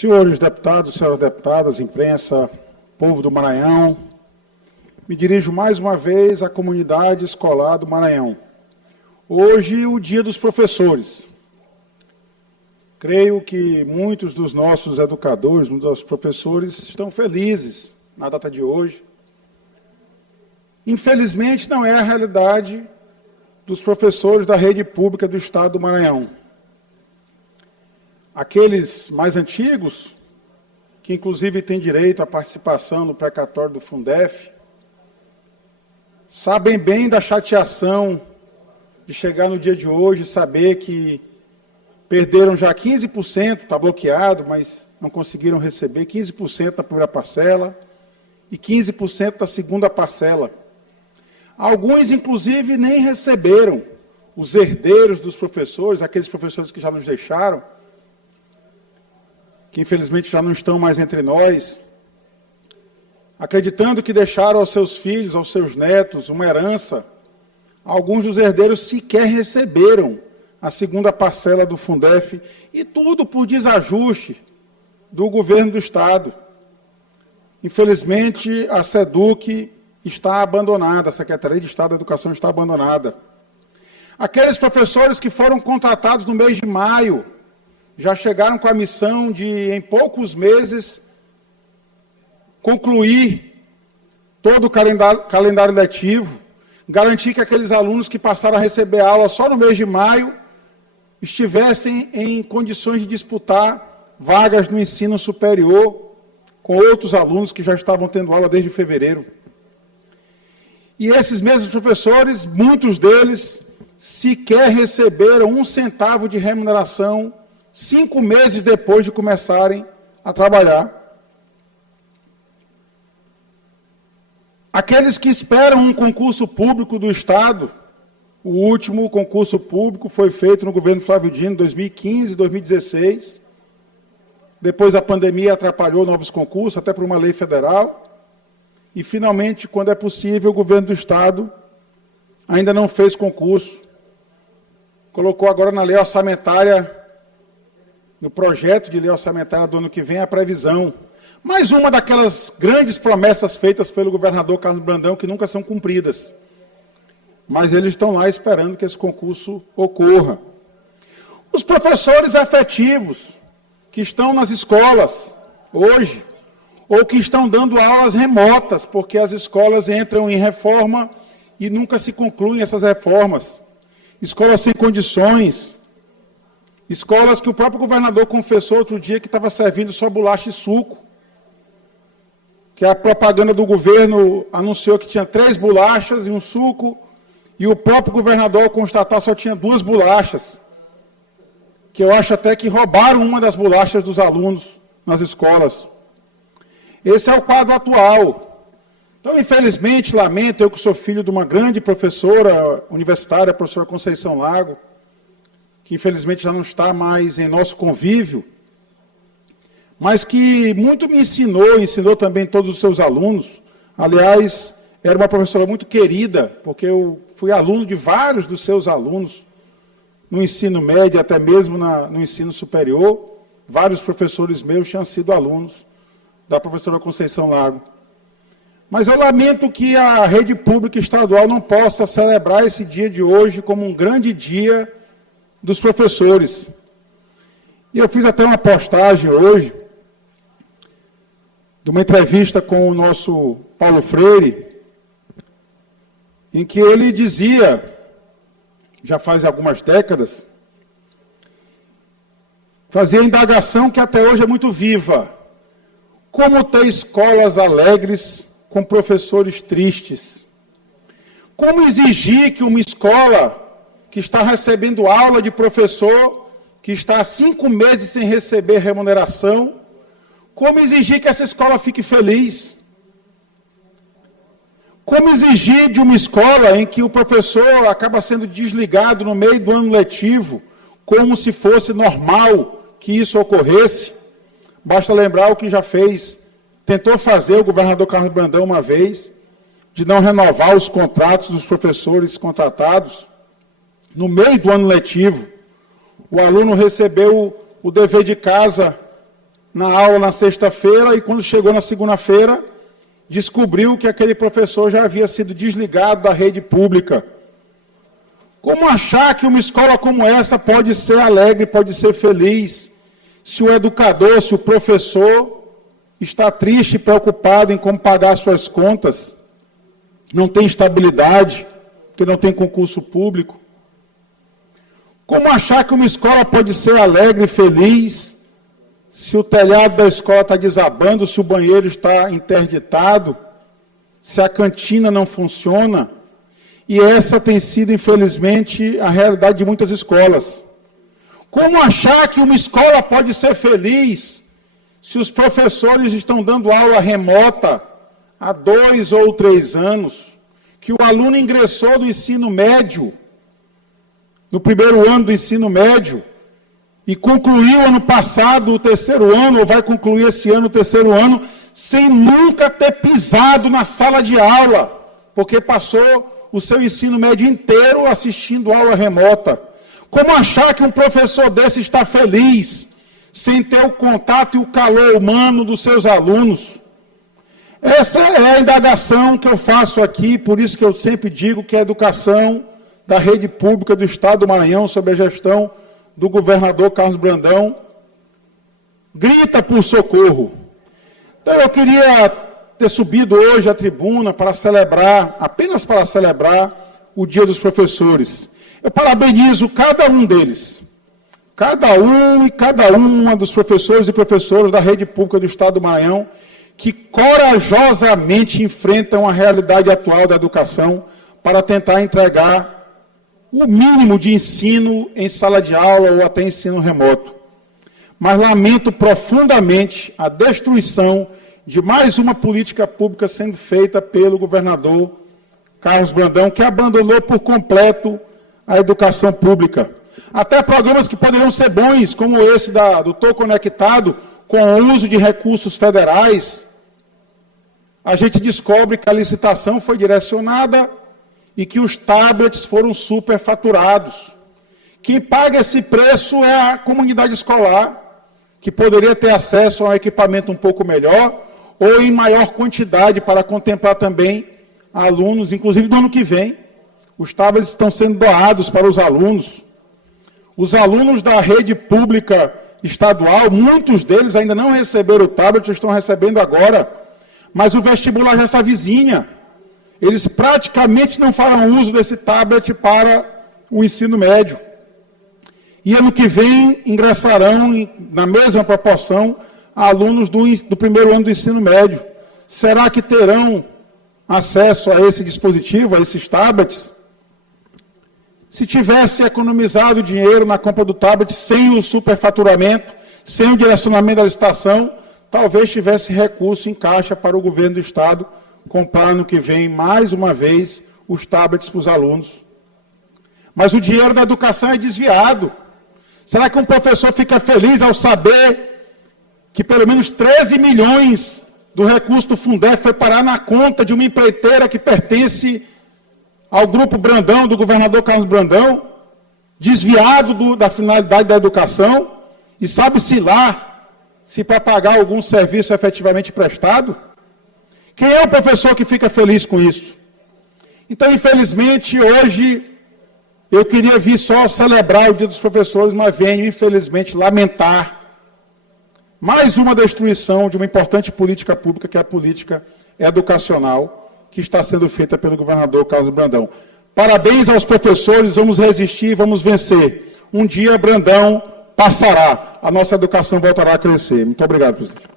Senhores deputados, senhoras deputadas, imprensa, povo do Maranhão, me dirijo mais uma vez à comunidade escolar do Maranhão. Hoje, o Dia dos Professores. Creio que muitos dos nossos educadores, muitos dos professores, estão felizes na data de hoje. Infelizmente, não é a realidade dos professores da rede pública do Estado do Maranhão. Aqueles mais antigos, que inclusive têm direito à participação no precatório do Fundef, sabem bem da chateação de chegar no dia de hoje e saber que perderam já 15%, está bloqueado, mas não conseguiram receber 15% da primeira parcela e 15% da segunda parcela. Alguns, inclusive, nem receberam. Os herdeiros dos professores, aqueles professores que já nos deixaram, que infelizmente já não estão mais entre nós, acreditando que deixaram aos seus filhos, aos seus netos, uma herança, alguns dos herdeiros sequer receberam a segunda parcela do Fundef, e tudo por desajuste do governo do Estado. Infelizmente, a SEDUC está abandonada, a Secretaria de Estado da Educação está abandonada. Aqueles professores que foram contratados no mês de maio, já chegaram com a missão de, em poucos meses, concluir todo o calendário letivo, garantir que aqueles alunos que passaram a receber aula só no mês de maio estivessem em condições de disputar vagas no ensino superior com outros alunos que já estavam tendo aula desde fevereiro. E esses mesmos professores, muitos deles, sequer receberam 1 centavo de remuneração 5 meses depois de começarem a trabalhar. Aqueles que esperam um concurso público do Estado, o último concurso público foi feito no governo Flávio Dino, em 2015 e 2016. Depois a pandemia atrapalhou novos concursos, até por uma lei federal. E, finalmente, quando é possível, o governo do Estado ainda não fez concurso. Colocou agora na lei orçamentária, no projeto de lei orçamentária do ano que vem, a previsão. Mais uma daquelas grandes promessas feitas pelo governador Carlos Brandão, que nunca são cumpridas. Mas eles estão lá esperando que esse concurso ocorra. Os professores efetivos, que estão nas escolas hoje, ou que estão dando aulas remotas, porque as escolas entram em reforma e nunca se concluem essas reformas. Escolas sem condições, escolas que o próprio governador confessou outro dia que estava servindo só bolacha e suco, que a propaganda do governo anunciou que tinha 3 bolachas e um suco, e o próprio governador, ao constatar, só tinha 2 bolachas, que eu acho até que roubaram uma das bolachas dos alunos nas escolas. Esse é o quadro atual. Então, infelizmente, lamento, eu que sou filho de uma grande professora universitária, a professora Conceição Lago, que infelizmente já não está mais em nosso convívio, mas que muito me ensinou também todos os seus alunos. Aliás, era uma professora muito querida, porque eu fui aluno de vários dos seus alunos, no ensino médio, até mesmo no ensino superior. Vários professores meus tinham sido alunos da professora Conceição Lago. Mas eu lamento que a rede pública estadual não possa celebrar esse dia de hoje como um grande dia dos professores. E eu fiz até uma postagem hoje, de uma entrevista com o nosso Paulo Freire, em que ele dizia, já faz algumas décadas, fazia a indagação que até hoje é muito viva: como ter escolas alegres com professores tristes? Como exigir que uma escola que está recebendo aula de professor, que está há 5 meses sem receber remuneração, como exigir que essa escola fique feliz? Como exigir de uma escola em que o professor acaba sendo desligado no meio do ano letivo, como se fosse normal que isso ocorresse? Basta lembrar o que já tentou fazer o governador Carlos Brandão uma vez, de não renovar os contratos dos professores contratados. No meio do ano letivo, o aluno recebeu o dever de casa na aula na sexta-feira e, quando chegou na segunda-feira, descobriu que aquele professor já havia sido desligado da rede pública. Como achar que uma escola como essa pode ser alegre, pode ser feliz, se o educador, se o professor está triste e preocupado em como pagar suas contas, não tem estabilidade, porque não tem concurso público? Como achar que uma escola pode ser alegre e feliz, se o telhado da escola está desabando, se o banheiro está interditado, se a cantina não funciona? E essa tem sido, infelizmente, a realidade de muitas escolas. Como achar que uma escola pode ser feliz se os professores estão dando aula remota há 2 ou 3 anos, que o aluno ingressou no ensino médio, no primeiro ano do ensino médio, e concluiu ano passado o 3º ano, ou vai concluir esse ano o 3º ano, sem nunca ter pisado na sala de aula, porque passou o seu ensino médio inteiro assistindo aula remota? Como achar que um professor desse está feliz, sem ter o contato e o calor humano dos seus alunos? Essa é a indagação que eu faço aqui, por isso que eu sempre digo que a educação da rede pública do Estado do Maranhão, sob a gestão do governador Carlos Brandão, grita por socorro. Então eu queria ter subido hoje à tribuna para celebrar, apenas para celebrar, o Dia dos Professores. Eu parabenizo cada um deles, cada um e cada uma dos professores e professoras da rede pública do Estado do Maranhão, que corajosamente enfrentam a realidade atual da educação para tentar entregar o mínimo de ensino em sala de aula ou até ensino remoto. Mas lamento profundamente a destruição de mais uma política pública sendo feita pelo governador Carlos Brandão, que abandonou por completo a educação pública. Até programas que poderiam ser bons, como esse do Tô Conectado, com o uso de recursos federais, a gente descobre que a licitação foi direcionada e que os tablets foram superfaturados. Quem paga esse preço é a comunidade escolar, que poderia ter acesso a um equipamento um pouco melhor, ou em maior quantidade, para contemplar também alunos, inclusive no ano que vem. Os tablets estão sendo doados para os alunos. Os alunos da rede pública estadual, muitos deles ainda não receberam o tablet, estão recebendo agora, mas o vestibular já se avizinha. Eles praticamente não farão uso desse tablet para o ensino médio. E ano que vem ingressarão, na mesma proporção, alunos do primeiro ano do ensino médio. Será que terão acesso a esse dispositivo, a esses tablets? Se tivesse economizado dinheiro na compra do tablet sem o superfaturamento, sem o direcionamento da licitação, talvez tivesse recurso em caixa para o governo do Estado comprar no que vem, mais uma vez, os tablets para os alunos. Mas o dinheiro da educação é desviado. Será que um professor fica feliz ao saber que pelo menos 13 milhões do recurso do Fundef foi parar na conta de uma empreiteira que pertence ao Grupo Brandão, do governador Carlos Brandão, desviado da finalidade da educação, e sabe-se lá se para pagar algum serviço efetivamente prestado? Quem é o professor que fica feliz com isso? Então, infelizmente, hoje, eu queria vir só celebrar o Dia dos Professores, mas venho, infelizmente, lamentar mais uma destruição de uma importante política pública, que é a política educacional, que está sendo feita pelo governador Carlos Brandão. Parabéns aos professores, vamos resistir, vamos vencer. Um dia, Brandão passará, a nossa educação voltará a crescer. Muito obrigado, presidente.